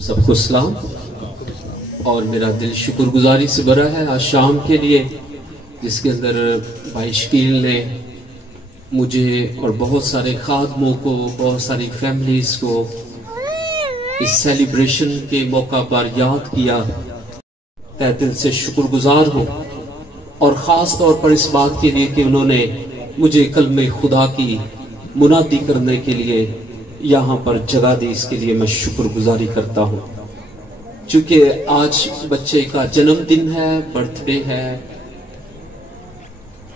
सबको सलाम और मेरा दिल शुक्रगुजारी से भरा है आज शाम के लिए जिसके अंदर भाई शकील ने मुझे और बहुत सारे खादमों को, बहुत सारी फैमिलीज को इस सेलिब्रेशन के मौका पर याद किया। तहे दिल से शुक्रगुजार हूँ और ख़ास तौर पर इस बात के लिए कि उन्होंने मुझे कलमे खुदा की मुनादी करने के लिए यहाँ पर जगह दी, इसके लिए मैं शुक्रगुजारी करता हूँ। चूँकि आज बच्चे का जन्मदिन है, बर्थडे है,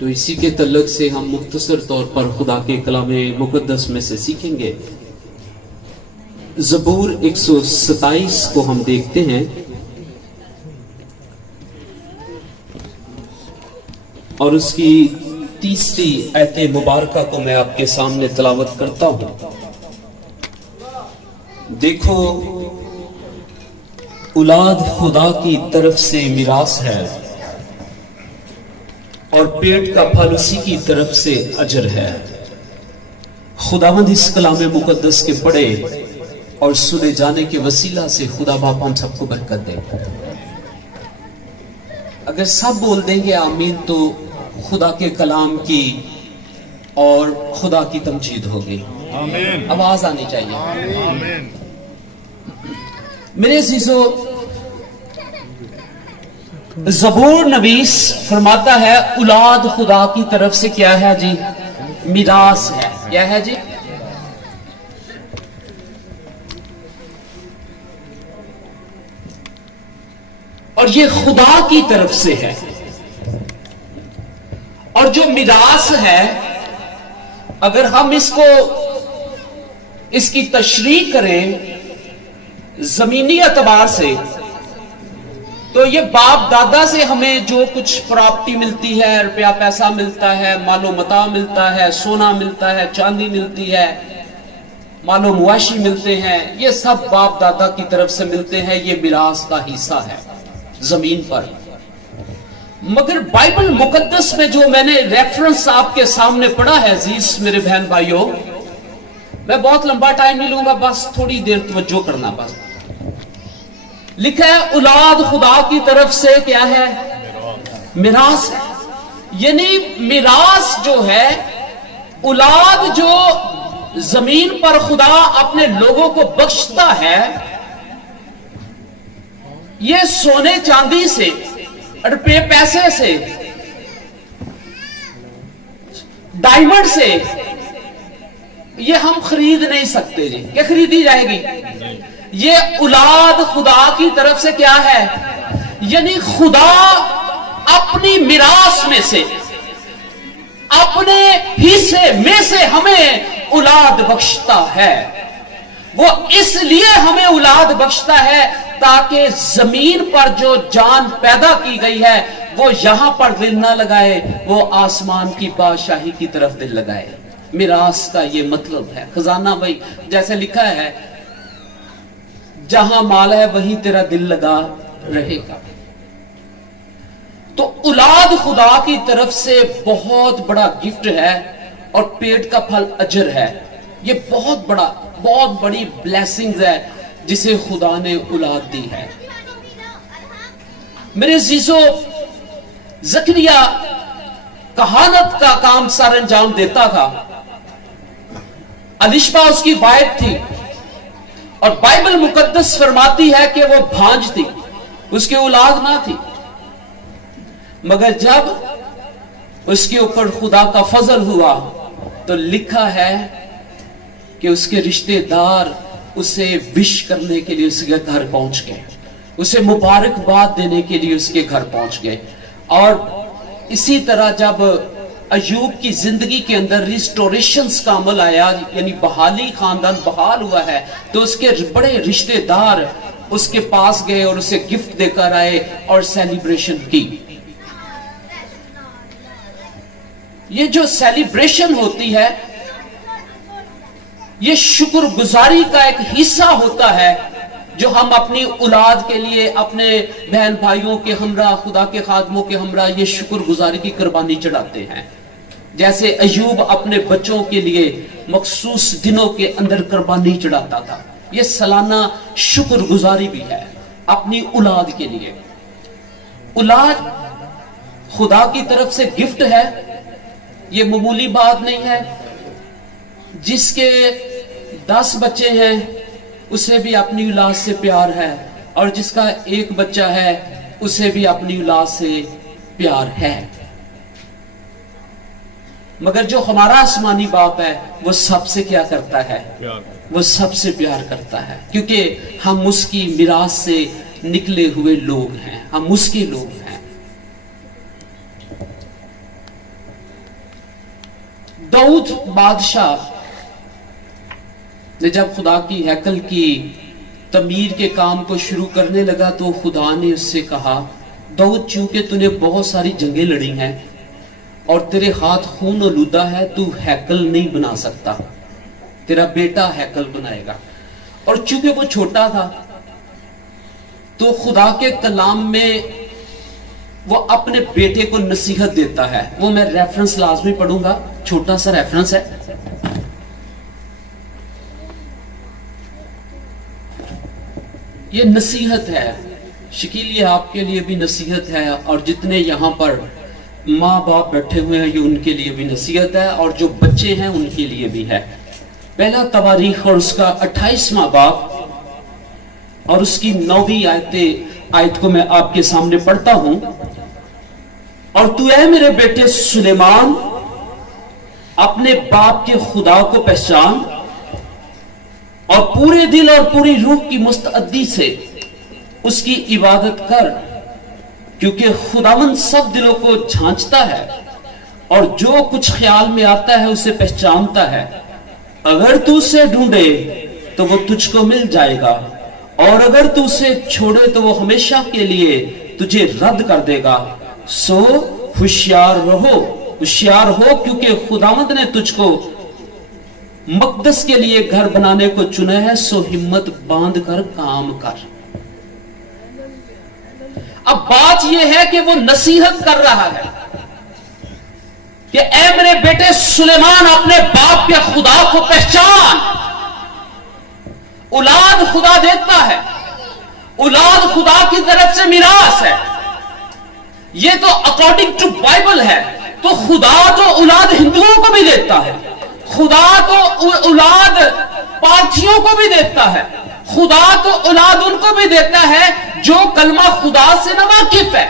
तो इसी के तल्लक से हम मुख्तसर तौर पर खुदा के कलामे मुकद्दस में से सीखेंगे। ज़बूर 127 को हम देखते हैं और उसकी तीसरी आयत मुबारका को मैं आपके सामने तलावत करता हूं। देखो, औलाद खुदा की तरफ से मिरास है और पेट का फल उसी की तरफ से अजर है। खुदावंद इस कलामे मुकद्दस के पढ़े और सुने जाने के वसीला से खुदा बाप हम सबको बरकत दे। अगर सब बोल देंगे आमीन तो खुदा के कलाम की और खुदा की तमजीद होगी। आमीन। आवाज आनी चाहिए। आमीन। मेरे अजीजों, ज़बूर नवीस फरमाता है औलाद खुदा की तरफ से क्या है जी? मिरास है। क्या है जी? और ये खुदा की तरफ से है। और जो मिरास है, अगर हम इसकी तशरीह करें जमीनी एतबार से, तो ये बाप दादा से हमें जो कुछ प्रॉपर्टी मिलती है, रुपया पैसा मिलता है, मालो मता मिलता है, सोना मिलता है, चांदी मिलती है, मालो मुआशी मिलते हैं, ये सब बाप दादा की तरफ से मिलते हैं। ये मिरास का हिस्सा है जमीन पर। मगर बाइबल मुकद्दस में जो मैंने रेफरेंस आपके सामने पढ़ा है अजीज मेरे बहन भाइयों, मैं बहुत लंबा टाइम नहीं लूंगा, बस थोड़ी देर तवज्जो करना। बस लिखा है औलाद खुदा की तरफ से क्या है? मिरास है। यानी मिरास जो है, औलाद जो जमीन पर खुदा अपने लोगों को बख्शता है, ये सोने चांदी से, रुपये पैसे से, डायमंड से ये हम खरीद नहीं सकते जी। क्या खरीदी जाएगी? ये औलाद खुदा की तरफ से क्या है? यानी खुदा अपनी मिरास में से, अपने हिस्से में से हमें औलाद बख्शता है। वो इसलिए हमें औलाद बख्शता है ताकि जमीन पर जो जान पैदा की गई है वो यहां पर दिल ना लगाए, वो आसमान की बादशाही की तरफ दिल लगाए। मिरास का ये मतलब है। खजाना भाई जैसे लिखा है, जहां माल है वहीं तेरा दिल लगा रहेगा। तो औलाद खुदा की तरफ से बहुत बड़ा गिफ्ट है और पेट का फल अजर है। ये बहुत बड़ी ब्लेसिंग्स है जिसे खुदा ने औलाद दी है। मेरे अजीजों, जकरिया कहानत का काम सर अंजाम देता था। अलिशबा उसकी वाइफ थी और बाइबल मुकद्दस फरमाती है कि वो भांज थी, उसकी औलाद ना थी। मगर जब उसके ऊपर खुदा का फजल हुआ तो लिखा है कि उसके रिश्तेदार उसे विश करने के लिए उसके घर पहुंच गए, उसे मुबारकबाद देने के लिए उसके घर पहुंच गए। और इसी तरह जब अयूब की जिंदगी के अंदर रिस्टोरेशंस का अमल आया, यानी बहाली, खानदान बहाल हुआ है, तो उसके बड़े रिश्तेदार उसके पास गए और उसे गिफ्ट देकर आए और सेलिब्रेशन की। ये जो सेलिब्रेशन होती है, ये शुक्रगुजारी का एक हिस्सा होता है जो हम अपनी औलाद के लिए, अपने बहन भाइयों के हमरा, खुदा के खादमों के हमरा ये शुक्रगुजारी की कुर्बानी चढ़ाते हैं। जैसे अयूब अपने बच्चों के लिए मखसूस दिनों के अंदर कुर्बानी चढ़ाता था, ये सालाना शुक्रगुजारी भी है अपनी औलाद के लिए। औलाद खुदा की तरफ से गिफ्ट है, ये मामूली बात नहीं है। जिसके 10 बच्चे हैं उसे भी अपनी औलाद से प्यार है, और जिसका 1 बच्चा है उसे भी अपनी औलाद से प्यार है। मगर जो हमारा आसमानी बाप है वो सबसे क्या करता है? वो सबसे प्यार करता है, क्योंकि हम उसकी मिरास से निकले हुए लोग हैं, हम उसके लोग हैं। दाऊद बादशाह ने जब खुदा की हैकल की तमीर के काम को शुरू करने लगा तो खुदा ने उससे कहा, दाऊद, चूंकि तूने बहुत सारी जंगें लड़ी हैं और तेरे हाथ खून आलूदा है, तू हैकल नहीं बना सकता, तेरा बेटा हैकल बनाएगा। और चूंकि वो छोटा था तो खुदा के कलाम में वो अपने बेटे को नसीहत देता है। वो मैं रेफरेंस लाजमी पढ़ूंगा, छोटा सा रेफरेंस है। ये नसीहत है, शकील, ये आपके लिए भी नसीहत है, और जितने यहां पर माँ बाप बैठे हुए हैं ये उनके लिए भी नसीहत है, और जो बच्चे हैं उनके लिए भी है। पहला तवारीख और उसका 28वां बाब और उसकी 9वीं आयत को मैं आपके सामने पढ़ता हूं। और तू ऐ मेरे बेटे सुलेमान, अपने बाप के खुदा को पहचान और पूरे दिल और पूरी रूह की मुस्तअद्दी से उसकी इबादत कर, क्योंकि खुदावंद सब दिलों को झांचता है और जो कुछ ख्याल में आता है उसे पहचानता है। अगर तू उसे ढूंढे तो वो तुझको मिल जाएगा, और अगर तू उसे छोड़े तो वो हमेशा के लिए तुझे रद्द कर देगा। सो होशियार हो, क्योंकि खुदावंद ने तुझको मकदस के लिए घर बनाने को चुना है। सो हिम्मत बांध कर काम कर। अब बात यह है कि वो नसीहत कर रहा है कि ऐ मेरे बेटे सुलेमान, अपने बाप के खुदा को पहचान। औलाद खुदा देता है, औलाद खुदा की तरफ से मिरास है। ये तो अकॉर्डिंग टू बाइबल है। तो खुदा तो औलाद हिंदुओं को भी देता है, खुदा तो औलाद पारसियों को भी देता है, खुदा तो औलाद उनको भी देता है जो कलमा खुदा से न वाकिफ है।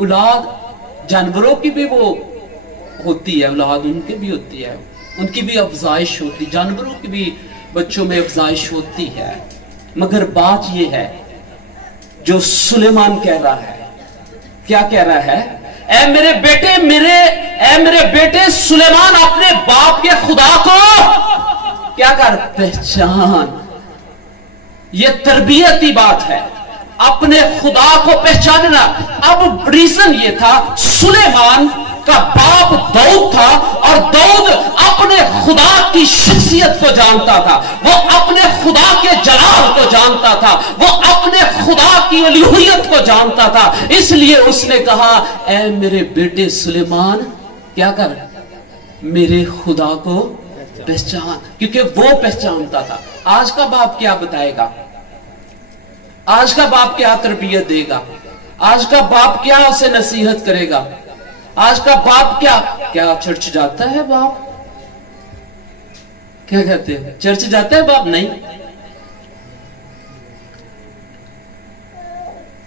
औलाद जानवरों की भी वो होती है, औलाद उनके भी होती है, उनकी भी अफजाइश होती है, जानवरों की भी बच्चों में अफजाइश होती है। मगर बात यह है जो सुलेमान कह रहा है, क्या कह रहा है? ऐ मेरे बेटे सुलेमान, अपने बाप के खुदा को क्या कर? पहचान। ये तरबियती बात है, अपने खुदा को पहचानना। अब रीजन ये था, सुलेमान का बाप दाऊद था, और दाऊद अपने खुदा की शख्सियत को जानता था, वो अपने खुदा के जलाल को जानता था, वो अपने खुदा की अलूहियत को जानता था। इसलिए उसने कहा, ऐ मेरे बेटे सुलेमान, क्या कर, मेरे खुदा को पहचान, क्योंकि वो पहचानता था। आज का बाप क्या बताएगा? आज का बाप क्या तरबियत देगा? आज का बाप क्या उसे नसीहत करेगा? आज का बाप क्या चर्च जाता है बाप? क्या कहते हैं, चर्च जाता है बाप? नहीं।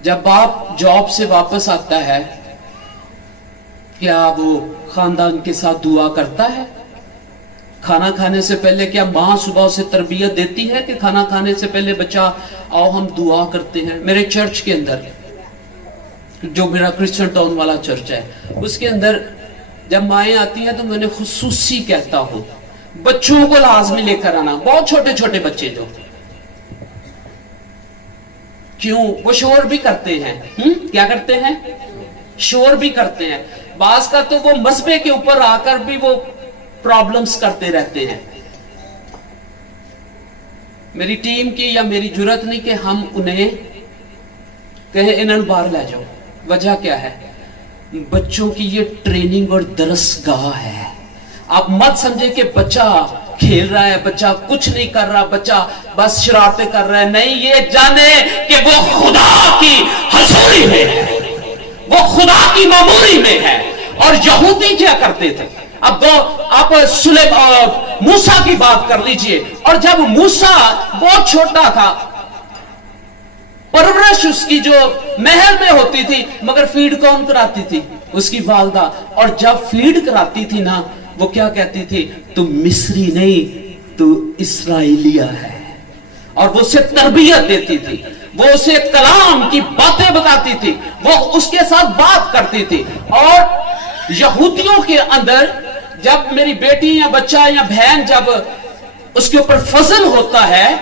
जब बाप जॉब से वापस आता है, क्या वो खानदान के साथ दुआ करता है? खाना खाने से पहले क्या मां सुबह उसे तरबियत देती है कि खाना खाने से पहले बच्चा आओ हम दुआ करते हैं? मेरे चर्च के अंदर, जो मेरा क्रिश्चियन टाउन वाला चर्च है, उसके अंदर जब माएँ आती हैं तो मैंने खुसूसी कहता हूं, बच्चों को लाजमी लेकर आना, बहुत छोटे छोटे बच्चे जो, क्यों? वो शोर भी करते हैं। क्या करते हैं? शोर भी करते हैं। बाज का तो वो मसबे के ऊपर आकर भी वो प्रॉब्लम्स करते रहते हैं। मेरी टीम की या मेरी जुर्रत नहीं कि हम उन्हें कहें इन्हें बाहर ले जाओ। वजह क्या है? बच्चों की ये ट्रेनिंग और दरसगाह है। आप मत समझे कि बच्चा खेल रहा है, बच्चा कुछ नहीं कर रहा, बच्चा बस शरारतें कर रहा है। नहीं, ये जाने कि वो खुदा की हजूरी में है, वो खुदा की मामूरी में है। और यहूदी क्या करते थे? अब आप मूसा की बात कर लीजिए, और जब मूसा बहुत छोटा था, परवरिश उसकी जो महल में होती थी, मगर फीड कौन कराती थी? उसकी वालदा। और जब फीड कराती थी ना, वो क्या कहती थी? तू मिस्री नहीं, तू इस्राएलिया है। और वो उसे तरबियत देती थी, वो उसे कलाम की बातें बताती थी, वो उसके साथ बात करती थी। और यहूदियों के अंदर जब मेरी बेटी या बच्चा या बहन, जब उसके ऊपर फजल होता है,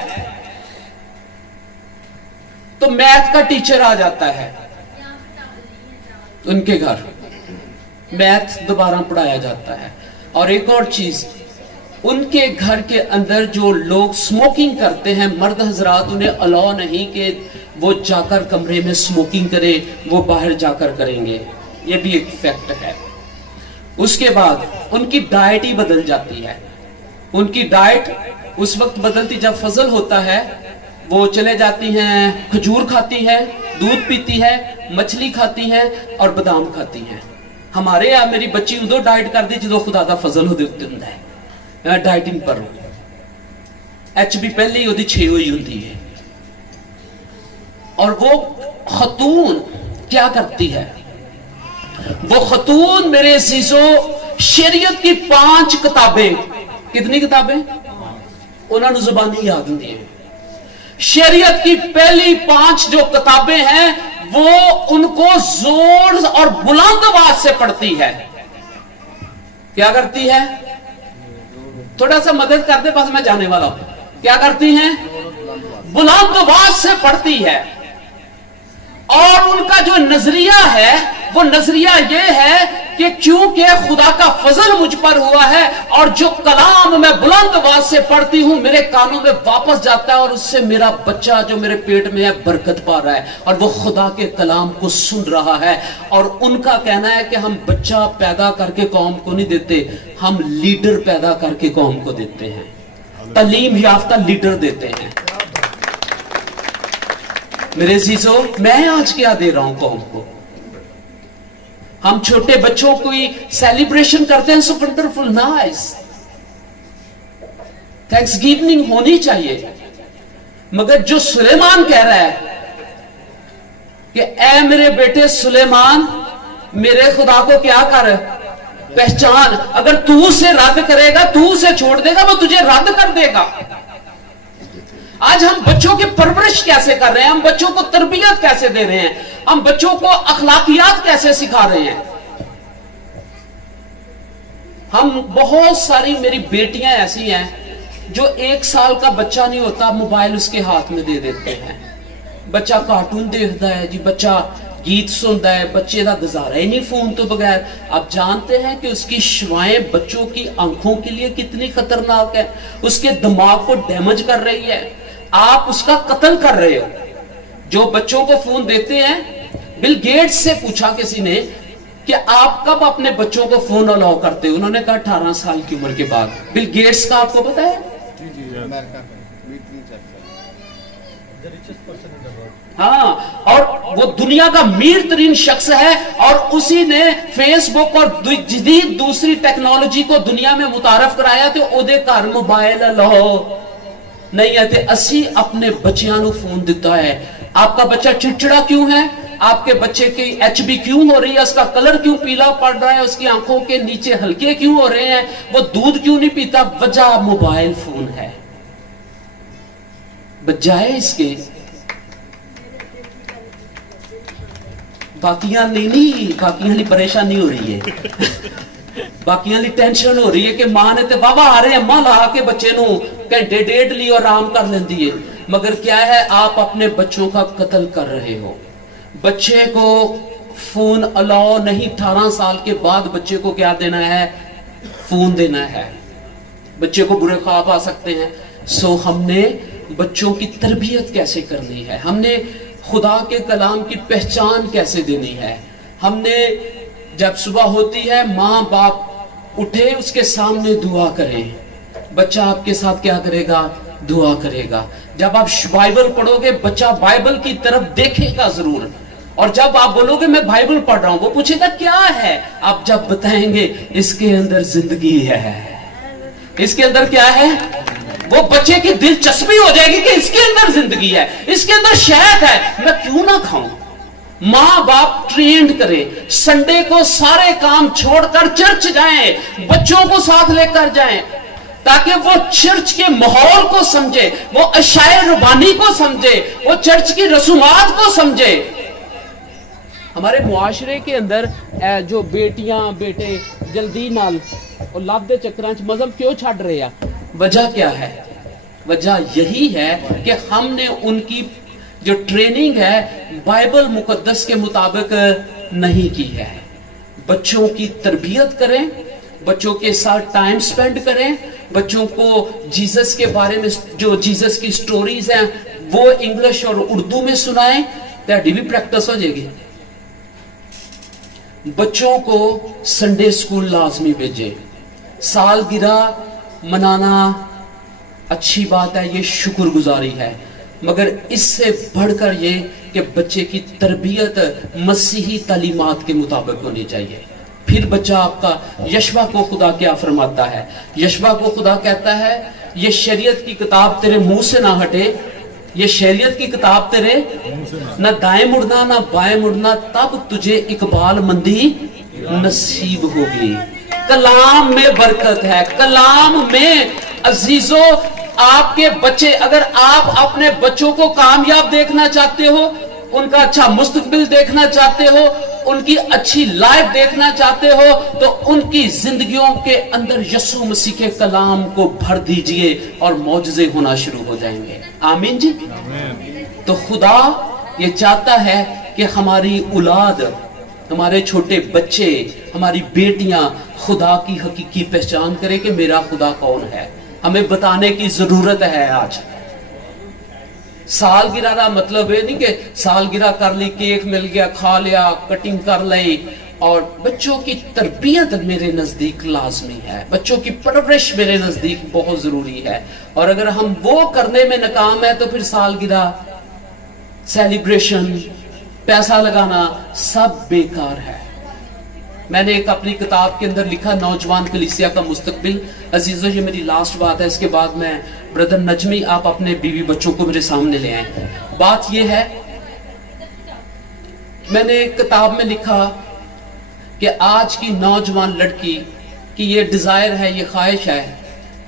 तो मैथ का टीचर आ जाता है उनके घर, मैथ दोबारा पढ़ाया जाता है। और एक और चीज, उनके घर के अंदर जो लोग स्मोकिंग करते हैं, मर्द हजरात, उन्हें अलाउ नहीं कि वो जाकर कमरे में स्मोकिंग करे, वो बाहर जाकर करेंगे। ये भी एक फैक्ट है। उसके बाद उनकी डाइट ही बदल जाती है। उनकी डाइट उस वक्त बदलती जब फजल होता है, वो चले जाती हैं, खजूर खाती हैं, दूध पीती है, मछली खाती है और बादाम खाती है। हमारे यहाँ मेरी बच्ची उदो डाइट कर दी जो खुदा का फजल हो उत्ते डाइटिंग पर HB पहले ही ओदी 6 हुई होती है। और वो खतून क्या करती है? वो खतून मेरे अजीजों, शरीयत की 5 किताबें, कितनी किताबें उन्होंने जुबानी याद होती है। शरीयत की पहली 5 जो किताबें हैं, वो उनको जोर और बुलंद आवाज से पढ़ती है। क्या करती है? थोड़ा सा मदद कर दे, बस मैं जाने वाला हूं। क्या करती हैं? बुलंद आवाज से पढ़ती है। और उनका जो नजरिया है, वो नजरिया ये है कि क्योंकि खुदा का फजल मुझ पर हुआ है, और जो कलाम मैं बुलंद आवाज से पढ़ती हूं मेरे कानों में वापस जाता है, और उससे मेरा बच्चा जो मेरे पेट में है बरकत पा रहा है, और वो खुदा के कलाम को सुन रहा है। और उनका कहना है कि हम बच्चा पैदा करके कौम को नहीं देते, हम लीडर पैदा करके कौम को देते हैं, तालीम याफ्ता लीडर देते हैं। मेरे अजीजों, मैं आज क्या दे रहा हूं कौम को? हम छोटे बच्चों की सेलिब्रेशन करते हैं, so wonderful, nice, thanks giving होनी चाहिए। मगर जो सुलेमान कह रहा है कि ऐ मेरे बेटे सुलेमान, मेरे खुदा को क्या कर, पहचान। अगर तू उसे रद्द करेगा, तू उसे छोड़ देगा, वो तुझे रद्द कर देगा। आज हम बच्चों की परवरिश कैसे कर रहे हैं? हम बच्चों को तरबियत कैसे दे रहे हैं? हम बच्चों को अखलाकियात कैसे सिखा रहे हैं? हम बहुत सारी, मेरी बेटियां ऐसी हैं जो 1 साल का बच्चा नहीं होता, मोबाइल उसके हाथ में दे देते हैं। बच्चा कार्टून देखता है जी, बच्चा गीत सुनता है, बच्चे का गुजारा ही नहीं फोन तो बगैर। आप जानते हैं कि उसकी शुआएं बच्चों की आंखों के लिए कितनी खतरनाक है, उसके दिमाग को डैमेज कर रही है, आप उसका कत्ल कर रहे हो। जो बच्चों को फोन देते हैं, बिल गेट्स से पूछा किसी ने कि आप कब अपने बच्चों को फोन अलाउ करते हो, उन्होंने कहा 18 साल की उम्र के बाद। बिल गेट्स का आपको पता है? हाँ, और वो दुनिया का अमीर तरीन शख्स है, और उसी ने फेसबुक और जदीद दूसरी टेक्नोलॉजी को दुनिया में मुतारफ कराया। तो ओदे घर मोबाइल अलाओ नहीं है, ते असी अपने बच्चों को फोन दिता है। आपका बच्चा चिड़चिड़ा क्यों है? आपके बच्चे की HB क्यों हो रही है? उसका कलर क्यों पीला पड़ रहा है? उसकी आंखों के नीचे हल्के क्यों हो रहे हैं? वो दूध क्यों नहीं पीता? वजह मोबाइल फोन है। बजाय इसके बाकियां नहीं परेशानी हो रही है बाकियां टेंशन हो रही है कि मां ने तो वावा आ रहे अम्मा ला के बच्चे नू घंटे डेढ़ ली और आराम कर लेंदी है। मगर क्या है, आप अपने बच्चों का कत्ल कर रहे हो। बच्चे को फोन अलाउ नहीं, 18 साल के बाद बच्चे को क्या देना है? फोन देना है। बच्चे को बुरे ख्वाब आ सकते हैं। सो हमने बच्चों की तरबियत कैसे करनी है, हमने खुदा के कलाम की पहचान कैसे देनी है। हमने जब सुबह होती है, माँ बाप उठे, उसके सामने दुआ करें। बच्चा आपके साथ क्या करेगा? दुआ करेगा। जब आप बाइबल पढ़ोगे, बच्चा बाइबल की तरफ देखेगा जरूर, और जब आप बोलोगे मैं बाइबल पढ़ रहा हूं, वो पूछेगा क्या है। आप जब बताएंगे इसके अंदर जिंदगी है, इसके अंदर क्या है, वो बच्चे की दिलचस्पी हो जाएगी कि इसके अंदर जिंदगी है, इसके अंदर शहद है, मैं क्यों ना खाऊं। माँ बाप ट्रेंड करें, संडे को सारे काम छोड़कर चर्च जाएं, बच्चों को साथ लेकर जाएं, ताकि वो चर्च के माहौल को समझे, वो अशाए रुबानी को समझे, वो चर्च की रसूमात को समझे। हमारे मुआशरे के अंदर जो बेटियां बेटे जल्दी नाल और लाभ दे चक्रां च मजहब क्यों छड़ रहे हैं? वजह क्या है? वजह यही है कि हमने उनकी जो ट्रेनिंग है बाइबल मुकद्दस के मुताबिक नहीं की है। बच्चों की तरबियत करें, बच्चों के साथ टाइम स्पेंड करें, बच्चों को जीसस के बारे में जो जीसस की स्टोरीज हैं वो इंग्लिश और उर्दू में सुनाएं, ताकि भी प्रैक्टिस हो जाएगी। बच्चों को संडे स्कूल लाजमी भेजें। सालगिरह मनाना अच्छी बात है, ये शुक्रगुजारी है, मगर इससे बढ़कर ये कि बच्चे की तरबियत मसीही तालीमात के मुताबिक होनी चाहिए। फिर बच्चा आपका यशवा को खुदा क्या फरमाता है? यशवा को खुदा कहता है ये शरीयत की किताब तेरे मुंह से ना हटे, ये शरीयत की किताब तेरे ना दाएं मुड़ना ना बाएं मुड़ना, तब तुझे इकबाल मंदी नसीब होगी। कलाम में बरकत है, कलाम में अजीजों आपके बच्चे, अगर आप अपने बच्चों को कामयाब देखना चाहते हो, उनका अच्छा मुस्तकबिल देखना चाहते हो, उनकी अच्छी लाइफ देखना चाहते हो, तो उनकी जिंदगियों के अंदर यीशु मसीह के कलाम को भर दीजिए और मौजज़े होना शुरू हो जाएंगे। आमीन जी। आमीन। तो खुदा ये चाहता है कि हमारी औलाद, हमारे छोटे बच्चे, हमारी बेटियां खुदा की हकीकी पहचान करें कि मेरा खुदा कौन है। हमें बताने की जरूरत है। आज सालगिरह का मतलब ये नहीं कि सालगिरह कर ली, केक मिल गया, खा लिया, कटिंग कर ली, और बच्चों की तरबियत मेरे नजदीक लाजमी है, बच्चों की परवरिश मेरे नजदीक बहुत जरूरी है। और अगर हम वो करने में नाकाम है तो फिर सालगिरह, सेलिब्रेशन, पैसा लगाना सब बेकार है। मैंने एक अपनी किताब के अंदर लिखा, नौजवान कलीसिया का मुस्तकबिल। अजीजों, ये मेरी लास्ट बात है, इसके बाद मैं ब्रदर नजमी आप अपने बीवी बच्चों को मेरे सामने ले आए। बात ये है, मैंने किताब में लिखा कि आज की नौजवान लड़की की ये डिजायर है, ये ख्वाहिश है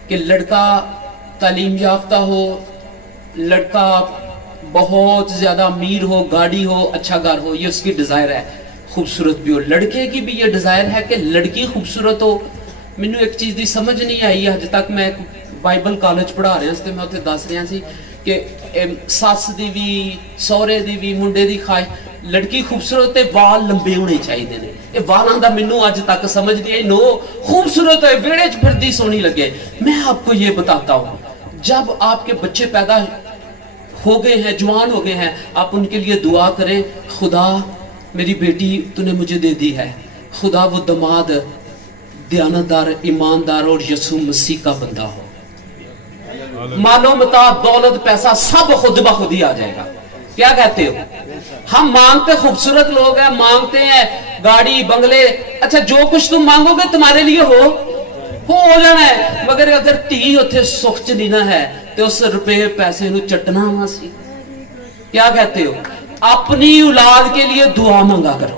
कि लड़का तालीम याफ्ता हो, लड़का बहुत ज्यादा अमीर हो, गाड़ी हो, अच्छा घर हो, ये उसकी डिजायर है, खूबसूरत भी हो। लड़के की भी ये डिजायर है कि लड़की खूबसूरत हो। मैनू एक चीज की समझ नहीं आई अज तक, मैं बाइबल कॉलेज पढ़ा रहा तो मैं उत्थे दस रहा सी कि सस दी भी, सौहरे दी भी, मुंडे दी ख्वाहिश, लड़की खूबसूरत है, वाल लंबे होने चाहिए ने। ये वालों का मैनू अज तक समझ नहीं आई। नो खूबसूरत है, वेड़े च फिरदी सोहनी लगे। मैं आपको ये बताता हूं, जब आपके बच्चे पैदा हो गए हैं, जवान हो गए हैं, आप उनके लिए दुआ करें, खुदा मेरी बेटी तूने मुझे दे दी है, खुदा वो दमाद दयानतदार, ईमानदार और यसू मसीह का बंदा हो। मालो मता, दौलत, पैसा सब खुद ब खुद ही आ जाएगा। क्या कहते हो? हम मांगते खूबसूरत लोग हैं, मांगते हैं गाड़ी बंगले। अच्छा, जो कुछ तुम मांगोगे तुम्हारे लिए हो जाना है, मगर अगर धी उत्थे सुख च नहीं ना है तो उस रुपए पैसे नू चटना वा सी। क्या कहते हो? अपनी औलाद के लिए दुआ मांगा करो,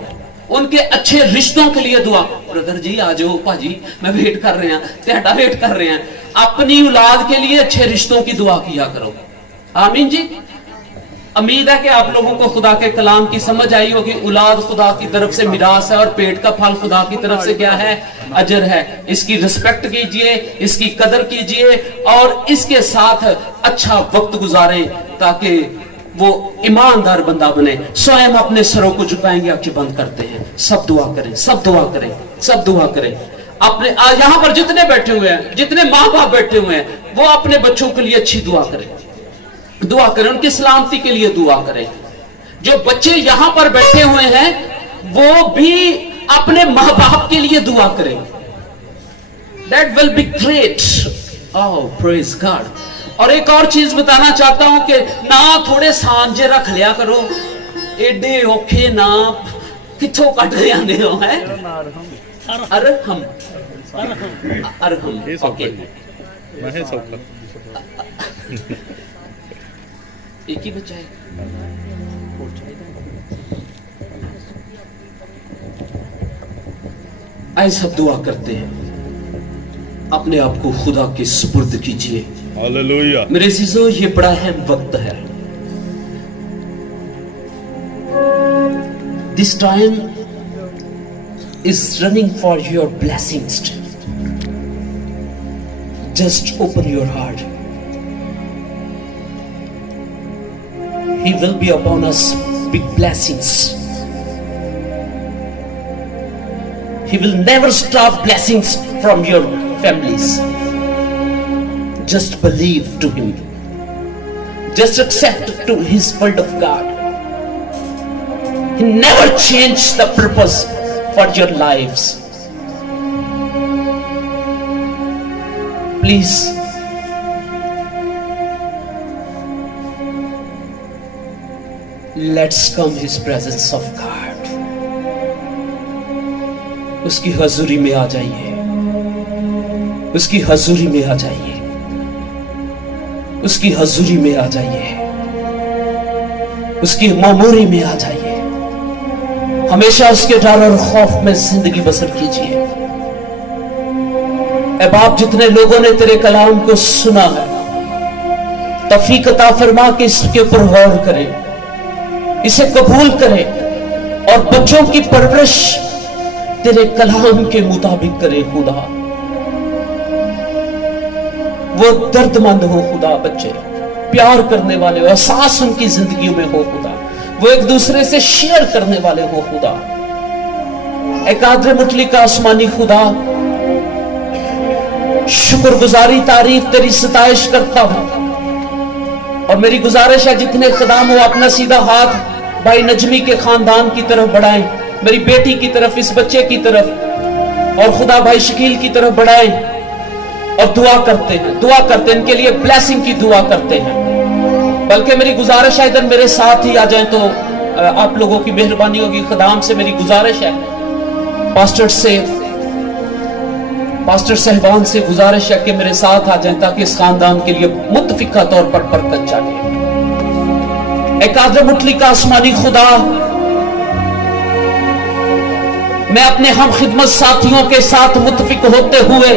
उनके अच्छे रिश्तों के लिए दुआ। ब्रदर जी आ जाओ, भाजी मैं वेट कर रहे हैं, तेरा वेट कर रहे हैं। अपनी औलाद के लिए अच्छे रिश्तों की दुआ किया करो। आमीन जी। उम्मीद है कि आप लोगों को खुदा के कलाम की समझ आई होगी। औलाद खुदा की तरफ से मिरास है और पेट का फल खुदा की तरफ से क्या है? अजर है। इसकी रिस्पेक्ट कीजिए, इसकी कदर कीजिए और इसके साथ अच्छा वक्त गुजारें ताकि वो ईमानदार बंदा बने। स्वयं अपने सरों को झुकाएंगे, आंखें बंद करते हैं, सब दुआ करें, सब दुआ करें, सब दुआ करें। अपने यहां पर जितने बैठे हुए हैं, जितने माँ बाप बैठे हुए हैं, वो अपने बच्चों के लिए अच्छी दुआ करें, दुआ करें, उनकी सलामती के लिए दुआ करें। जो बच्चे यहां पर बैठे हुए हैं वो भी अपने मां बाप के लिए दुआ करें। That will be great. Oh praise God. और एक और चीज बताना चाहता हूं कि ना थोड़े सांझे रख लिया करो, एडे औखे ना किथों कट आंदे हो है। अरहम अरहम ओके, एक ही बच्चा है। आइए सब दुआ करते हैं, अपने आप को खुदा के सुपुर्द कीजिए। हालेलुया। मेरे अजीजों, ये बड़ा अहम वक्त है। This time is running for your blessings. Just open your heart. He will be upon us big blessings. He will never stop blessings from your families. Just believe to Him. Just accept to His word of God. He never changed the purpose for your lives. Please let's come His presence of God. उसकी हजूरी में आ जाइए, उसकी हजूरी में आ जाइए, उसकी हजूरी में आ जाइए, उसकी मामूरी में आ जाइए। हमेशा उसके डर और खौफ में जिंदगी बसर कीजिए। ऐ बाप, जितने लोगों ने तेरे कलाम को सुना है, तौफीक अता फरमा के इसके ऊपर गौर करें, इसे कबूल करें और बच्चों की परवरिश तेरे कलाम के मुताबिक करे। खुदा वो दर्दमंद हो, खुदा बच्चे प्यार करने वाले हो, एहसास उनकी जिंदगी में हो खुदा, वो एक दूसरे से शेयर करने वाले हो खुदा। एक कादर मुतली का आसमानी खुदा, शुक्रगुजारी तारीफ तेरी सताइश करता हूं। और मेरी गुजारिश है, जितने खदाम हो अपना सीधा हाथ भाई नजमी के खानदान की तरफ बढ़ाएं, मेरी बेटी की तरफ, इस बच्चे की तरफ, और खुदा भाई शकील की तरफ बढ़ाएं और दुआ करते हैं, इनके लिए ब्लेसिंग की दुआ करते हैं। बल्कि मेरी गुजारिश है, इधर मेरे साथ ही आ जाएं तो आप लोगों की मेहरबानी होगी। खदाम से मेरी गुजारिश है, पास्टर साहिबान से गुजारिश है कि मेरे साथ आ जाएं ताकि इस खानदान के लिए मुतफिका तौर पर बरकत जाए। एक आदर मुटली का आसमानी खुदा, मैं अपने हम खिदमत साथियों के साथ मुतफिक होते हुए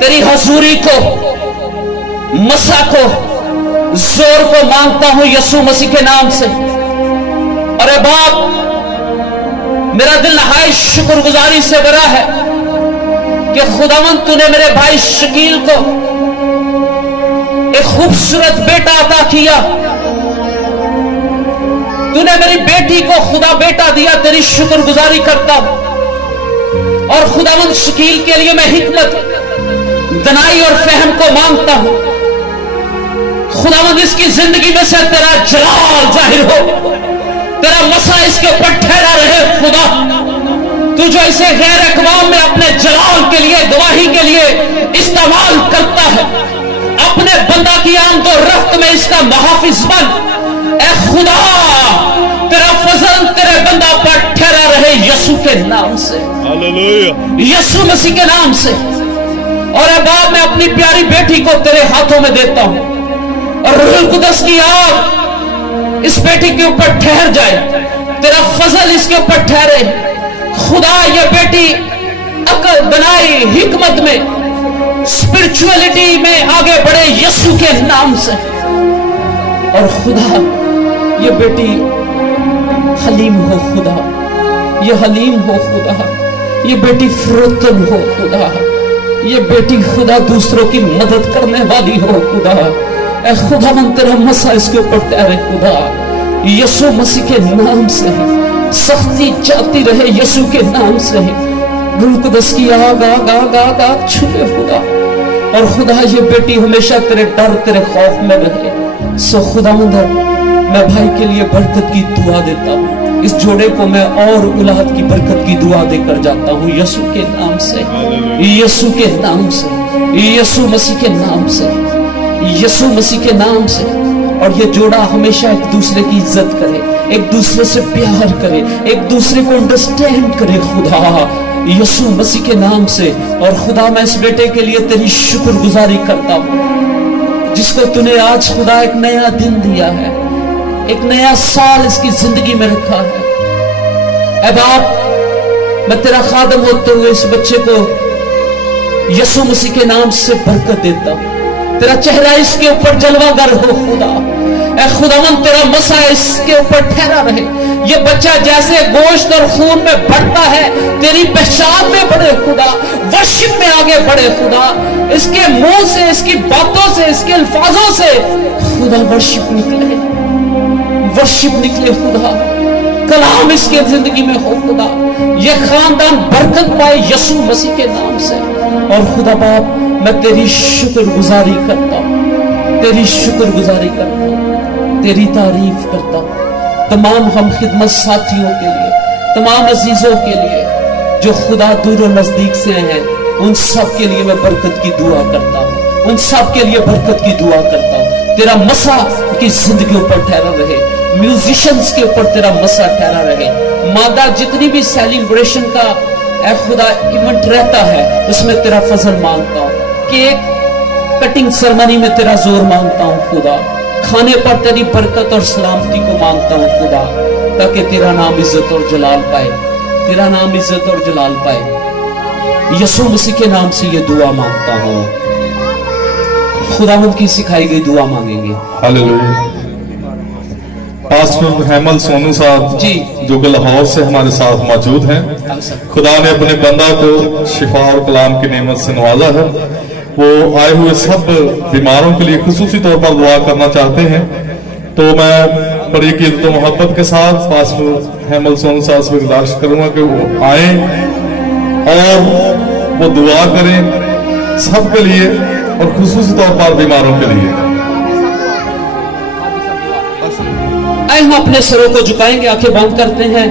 तेरी हजूरी को, मसा को, जोर को मांगता हूं यसू मसीह के नाम से। अरे बाप, मेरा दिल नहायत शुक्रगुजारी से भरा है कि खुदावंद तूने मेरे भाई शकील को एक खूबसूरत बेटा अता किया। तूने मेरी बेटी को खुदा बेटा दिया, तेरी शुक्रगुजारी करता हूं। और खुदावंद शकील के लिए मैं हिकमत, दनाई और फहम को मांगता हूं। खुदावंद इसकी जिंदगी में से तेरा जलाल जाहिर हो, तेरा मसा इसके ऊपर ठहरा रहे। खुदा तू जो इसे गैर अक़वाम में अपने जलाल के लिए, गवाही के लिए इस्तेमाल करता है, अपने बंदा की आमद और रफ्त में इसका मुहाफिज बन। ए खुदा तेरा फजल तेरे बंदा पर ठहरा रहे यीशु के नाम से, यीशु मसीह के नाम से। और अब बाप मैं अपनी प्यारी बेटी को तेरे हाथों में देता हूं, और रूहुल कुदस की आग इस बेटी के ऊपर ठहर जाए, तेरा फजल इसके ऊपर ठहरे। खुदा ये बेटी अकल बनाई, हिकमत में, स्पिरिचुअलिटी में आगे बढ़े यीशु के नाम से। और खुदा ये बेटी हलीम हो खुदा, ये हलीम हो खुदा, ये बेटी फरोतन हो खुदा, ये बेटी खुदा दूसरों की मदद करने वाली हो खुदा। ए खुदावंद तेरा मसा इसके ऊपर ठहरे खुदा, यीशु मसीह के नाम से। सख्ती जाती रहे यीशु के नाम से। रूह कुदस की आग आग आग आग आग छुए खुदा। और खुदा ये बेटी हमेशा तेरे डर तेरे खौफ में रहे। सो खुदावंद मैं भाई के लिए बरकत की दुआ देता हूँ, इस जोड़े को मैं और औलाद की बरकत की दुआ देकर जाता हूँ यीशु के नाम से, यीशु के नाम से, यीशु मसीह के नाम से, यीशु मसीह के नाम से। और ये जोड़ा हमेशा एक दूसरे की इज्जत करे, एक दूसरे से प्यार करे, एक दूसरे को अंडरस्टैंड करे खुदा, यीशु मसीह के नाम से। और खुदा मैं इस बेटे के लिए तेरी शुक्रगुजारी करता हूँ, जिसको तूने आज खुदा एक नया दिन दिया है, एक नया साल इसकी जिंदगी में रखा है। ऐ बाप मैं तेरा खादम होते हुए इस बच्चे को यीशु मसीह के नाम से बरकत देता हूँ। तेरा चेहरा इसके ऊपर जलवागर हो खुदा। ऐ खुदावंद तेरा मसा इसके ऊपर ठहरा रहे। ये बच्चा जैसे गोश्त और खून में बढ़ता है, तेरी पहचान में बढ़े खुदा, वर्शिप में आगे बढ़े खुदा। इसके मुंह से, इसकी बातों से, इसके अल्फाजों से खुदा वर्शिप निकले, वर्शिप निकले खुदा। कलाम इसके जिंदगी में हो खुदा। ये खानदान बरकत पाए यीशु मसीह के नाम से। और खुदा बाप मैं तेरी शुक्रगुजारी करता हूँ, तेरी शुक्रगुजारी करता हूँ, तेरी तारीफ करता हूँ। तमाम हम खिदमत साथियों के लिए, तमाम अजीजों के लिए जो खुदा दूर और नजदीक से हैं, उन सब के लिए मैं बरकत की दुआ करता हूँ, उन सब के लिए बरकत की दुआ करता हूँ। तेरा मसा की जिंदगी ऊपर ठहरा रहे, म्यूजिशियंस के ऊपर तेरा मसा ठहरा रहे। मादा जितनी भी सेलिब्रेशन का ऐ खुदा इवेंट रहता है, उसमें तेरा फजल मांगता हूँ। केक कटिंग सेरेमनी में तेरा जोर मांगता हूँ खुदा। खाने पर तेरी बरकत और सलामती को मांगता हूँ खुदा, ताकि तेरा नाम इज्जत और जलाल पाए, तेरा नाम इज्जत और जलाल पाए। यीशु मसीह के नाम से ये दुआ मांगता हूँ। खुदावंद की सिखाई गई दुआ मांगेंगे। हालेलुया। पास्टर हेमल सोनू साहब जी जो कि लाहौर से हमारे साथ मौजूद हैं, खुदा ने अपने बंदा को शिफा और कलाम की नेमत से नवाजा है। वो आए हुए सब बीमारों के लिए खुसूसी तौर पर दुआ करना चाहते हैं। तो मैं बड़ी इज्जत और मोहब्बत के साथ पास्टर हेमल सोनू साहब से गुजारिश करूंगा कि वो आए और वो दुआ करें सबके लिए और खुसूसी तौर पर बीमारों के लिए। आए हम अपने सरों को झुकाएंगे, आंखें बंद करते हैं।